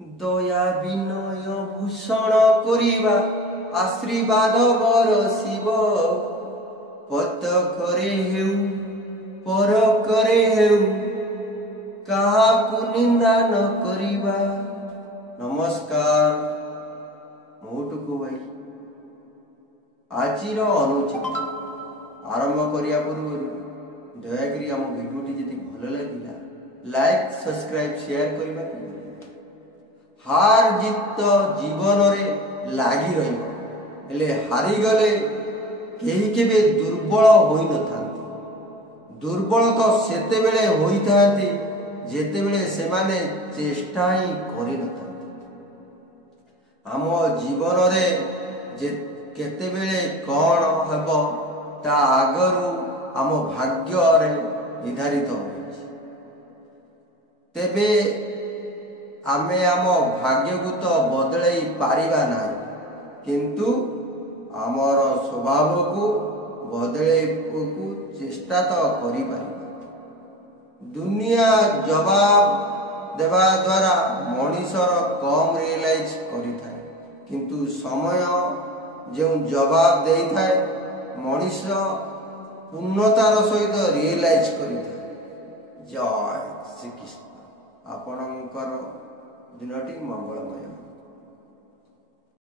दया विनय भूषण करिबा आशीर्वाद बरसिब पत करे हेउ पर करे हेउ काहाकु निंदा न करिबा। नमस्कार मोटुकु भाई आजिर अनुचित आरंभ करिया पूर्व दयाकरी आम भिडियोटी जदि भल लगिला लाइक सब्सक्राइब शेयर करबा। हार जीत जीवन रे लागी रहिबो हेले हारी गले केही केबे दुर्बल होई न थांती। दुर्बल तो सेते बेले होई थांती जेते बेले से माने चेष्टा ही करि न थांती। आम जीवन रे जे केते बेले कोन हेबो ता आगरु आम भाग्य रे निर्धारित होइछि। तेबे आमे आम भाग्य को तो बदलई पारिबा नाही किंतु आमर स्वभाव को बदलई को चेष्टा तो करि पारिबा। दुनिया जवाब देवा द्वारा मनीषर कम रियलाइज करि थाए किंतु समय जो जवाब देई थाए मनीष पूर्णतार सहित रियलाइज करि थाए। जय श्री कृष्ण। आपणकर दिनटी मंगलमय।